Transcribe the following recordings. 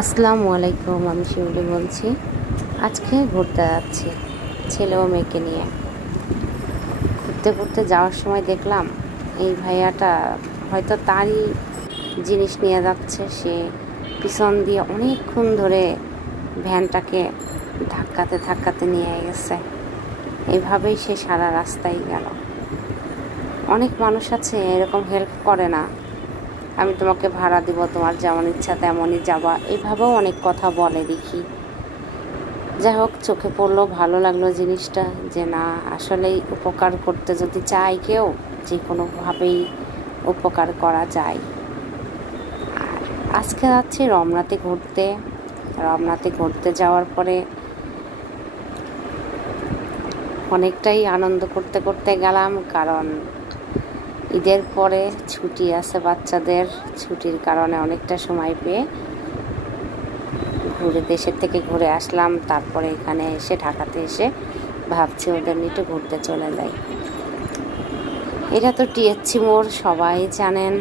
আসসালামু আলাইকুম, আমি শিউলি বলছি। আজকে ঘুরতে যাচ্ছি ছেলে ও মেয়েকে নিয়ে। ঘুরতে ঘুরতে যাওয়ার সময় দেখলাম এই ভাইয়াটা হয়তো তারই জিনিস নিয়ে যাচ্ছে। সে পিছন দিয়ে অনেকক্ষণ ধরে ভ্যানটাকে ধাক্কাতে ধাক্কাতে নিয়ে গেছে। এইভাবেই সে সারা রাস্তায় গেল। অনেক মানুষ আছে এরকম হেল্প করে না, আমি তোমাকে ভাড়া দিব, তোমার যেমন ইচ্ছা তেমনই যাবা, এইভাবেও অনেক কথা বলে দেখি। যাই হোক, চোখে পড়লো, ভালো লাগলো জিনিসটা, যে না আসলেই উপকার করতে যদি চায় কেউ, যে কোনোভাবেই উপকার করা যায়। আর আজকে যাচ্ছি রমনাতে ঘুরতে। রমনাতে ঘুরতে যাওয়ার পরে অনেকটাই আনন্দ করতে করতে গেলাম, কারণ ঈদের পরে ছুটি আছে বাচ্চাদের। ছুটির কারণে অনেকটা সময় পেয়ে দেশের থেকে ঘুরে আসলাম। তারপরে এখানে এসে ঢাকাতে এসে ভাবছি ওদের নিয়ে একটু ঘুরতে চলে যাই। এটা তো টিএসসি মোড়, সবাই জানেন,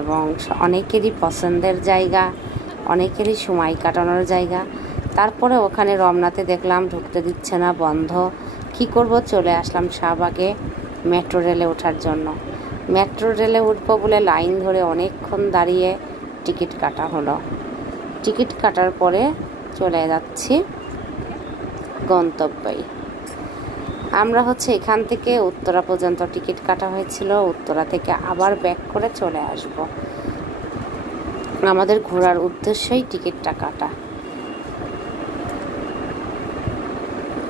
এবং অনেকেরই পছন্দের জায়গা, অনেকেরই সময় কাটানোর জায়গা। তারপরে ওখানে রমনাতে দেখলাম ঢুকতে দিচ্ছে না, বন্ধ। কি করব, চলে আসলাম শাহবাগে মেট্রো রেলে ওঠার জন্য। মেট্রো রেলে উঠবো বলে লাইন ধরে অনেকক্ষণ দাঁড়িয়ে টিকিট কাটা হলো। টিকিট কাটার পরে চলে যাচ্ছি গন্তব্যে। আমরা এখান থেকে উত্তরা পর্যন্ত টিকিট কাটা হয়েছিল, উত্তরা থেকে আবার ব্যাক করে চলে আসব। আমাদের ঘোরার উদ্দেশ্যই টিকিটটা কাটা।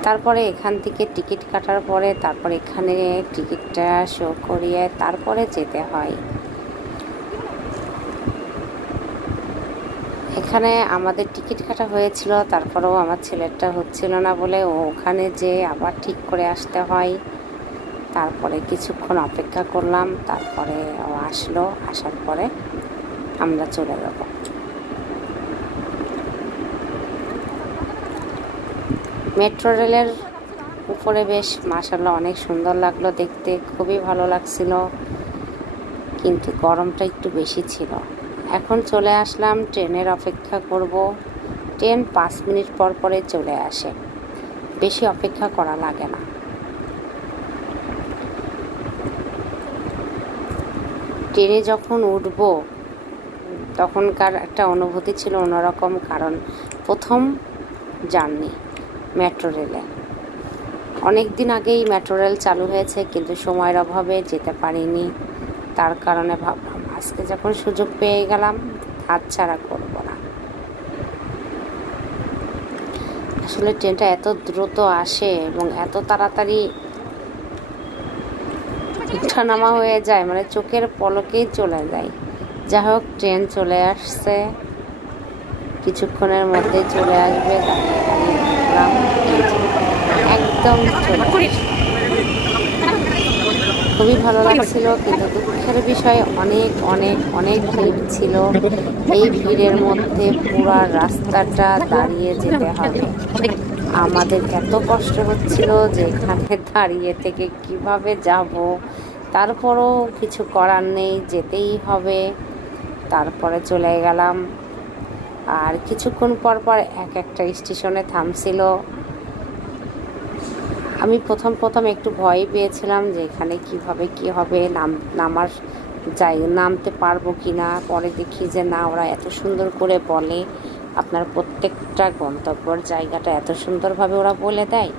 তারপরে এখান থেকে টিকিট কাটার পরে তারপরে এখানে টিকিটটা শো করিয়ে তারপরে যেতে হয়। এখানে আমাদের টিকিট কাটা হয়েছিল, তারপরেও আমার ছেলেরটা হচ্ছিল না বলে ওখানে যে আবার ঠিক করে আসতে হয়। তারপরে কিছুক্ষণ অপেক্ষা করলাম, তারপরে ও আসলো। আসার পরে আমরা চলে যাব। মেট্রো রেলের উপরে বেশ মাশাআল্লাহ অনেক সুন্দর লাগলো দেখতে, খুবই ভালো লাগছিল, কিন্তু গরমটা একটু বেশি ছিল। এখন চলে আসলাম ট্রেনের অপেক্ষা করব। ট্রেন 5 মিনিট পর পরে চলে আসে, বেশি অপেক্ষা করা লাগে না। ট্রেনে যখন উঠব তখনকার একটা অনুভূতি ছিল অন্যরকম, কারণ প্রথম জার্নি মেট্রো রেলে। অনেক দিন আগেই মেট্রো রেল চালু হয়েছে, কিন্তু সময়ের অভাবে যেতে পারিনি। তার কারণে ভাবলাম আজকে যখন সুযোগ পেয়ে গেলাম হাতছাড়া করব না। আসলে ট্রেনটা এত দ্রুত আসে এবং এত তাড়াতাড়ি ওঠানামা হয়ে যায়, মানে চোখের পলকেই চলে যায়। যাই হোক, ট্রেন চলে আসছে, কিছুক্ষণের মধ্যে চলে আসবে। একদম খুবই ভালো লাগছিল, কিন্তু দুঃখের বিষয় অনেক অনেক অনেক ভিড় ছিল। এই ভিড়ের মধ্যে পুরো রাস্তাটা দাঁড়িয়ে যেতে হবে। আমাদের এত কষ্ট হচ্ছিল যে এখানে দাঁড়িয়ে থেকে কিভাবে যাব, তারপরও কিছু করার নেই, যেতেই হবে। তারপরে চলে গেলাম। আর কিছুক্ষণ পর পর এক একটা স্টেশনে থামছিল। আমি প্রথম একটু ভয় পেয়েছিলাম যে এখানে কিভাবে কি হবে, নামার নামতে পারবো কি না। পরে দেখি যে না, ওরা এত সুন্দর করে বলে, আপনার প্রত্যেকটা গন্তব্যের জায়গাটা এত সুন্দরভাবে ওরা বলে দেয়,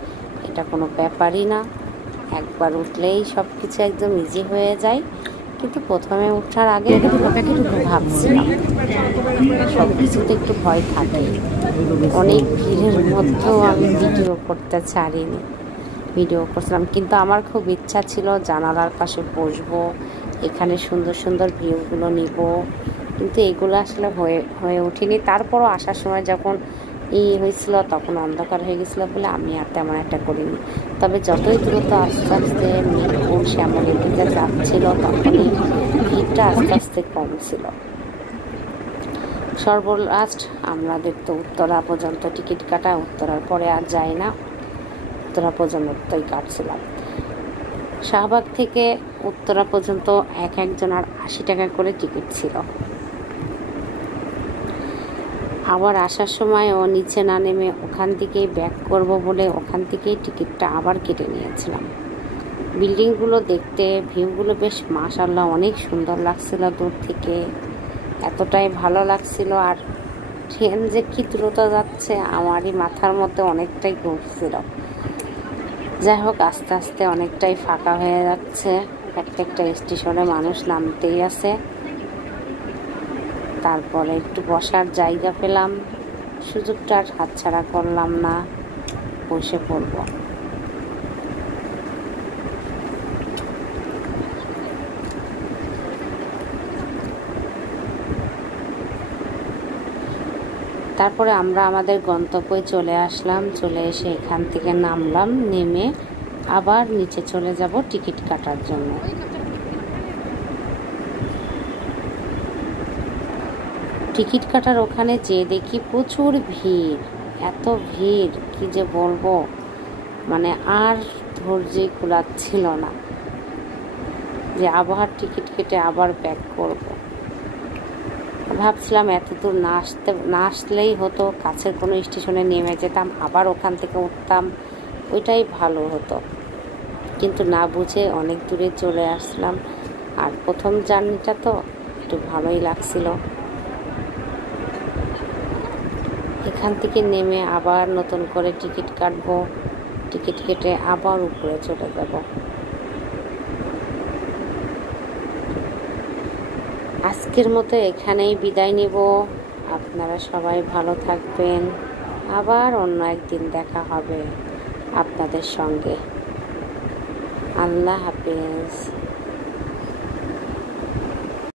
এটা কোনো ব্যাপারই না। একবার উঠলেই সব কিছু একদম ইজি হয়ে যায়। কিন্তু প্রথমে ওঠার আগে একটু ভাবছিলাম, সব কিছুতে একটু ভয় থাকে। অনেক ভিড়ের মধ্যেও আমি ভিডিও করতে ছাড়িনি, ভিডিও করছিলাম, কিন্তু আমার খুব ইচ্ছা ছিল জানালার পাশে বসবো, এখানে সুন্দর সুন্দর ভিউগুলো নিব, কিন্তু এগুলো আসলে হয়ে ওঠেনি। তারপরও আসার সময় যখন হয়েছিল তখন অন্ধকার হয়ে গেছিলো বলে আমি আর তেমন একটা করিনি। তবে যতই দ্রুত আস্তে আস্তে মিরপুর শ্যামলের দিকে যাচ্ছিল তখনই ভিড়টা আস্তে আস্তে কমছিল। সর্বলাস্ট আমাদের তো উত্তরা পর্যন্ত টিকিট কাটা, উত্তরার পরে আর যায় না, উত্তরা পর্যন্তই কাটছিলাম। শাহবাগ থেকে উত্তরা পর্যন্ত একজনের 80 টাকা করে টিকিট ছিল। আবার আসার সময় ও নিচে না নেমে ওখান থেকেই ব্যাক করব বলে ওখান থেকেই টিকিটটা আবার কেটে নিয়েছিলাম। বিল্ডিংগুলো দেখতে, ভিউগুলো বেশ মাশাআল্লাহ অনেক সুন্দর লাগছিল দূর থেকে, এতটাই ভালো লাগছিল। আর ট্রেন যে কি দ্রুত যাচ্ছে আমারই মাথার মধ্যে অনেকটাই ঘুরছিল। যাই হোক, আস্তে আস্তে অনেকটাই ফাঁকা হয়ে যাচ্ছে, প্রত্যেকটা স্টেশনে মানুষ নামতেই আছে। তারপরে একটু বসার জায়গা পেলাম, সুযোগটা আর হাতছাড়া করলাম না, বসে পড়ব। তারপরে আমরা আমাদের গন্তব্যে চলে আসলাম। চলে এসে এখান থেকে নামলাম, নেমে আবার নিচে চলে যাব টিকিট কাটার জন্য। টিকিট কাটার ওখানে যেয়ে দেখি প্রচুর ভিড়, এত ভিড় কি যে বলবো, মানে আর ধৈর্যই কুলাচ্ছিল না যে আবার টিকিট কেটে আবার ব্যাক করব। ভাবছিলাম এত দূর না আসলেই হতো, কাছের কোনো স্টেশনে নেমে যেতাম, আবার ওখান থেকে উঠতাম, ওইটাই ভালো হতো। কিন্তু না বুঝে অনেক দূরে চলে আসলাম। আর প্রথম জার্নিটা তো একটু ভালোই লাগছিল। এখান থেকে নেমে আবার নতুন করে টিকিট কাটবো, টিকিট কেটে আবার উপরে চলে যাব। আজকের মতো এখানেই বিদায় নেব। আপনারা সবাই ভালো থাকবেন, আবার অন্য একদিন দেখা হবে আপনাদের সঙ্গে। আল্লাহ হাফেজ।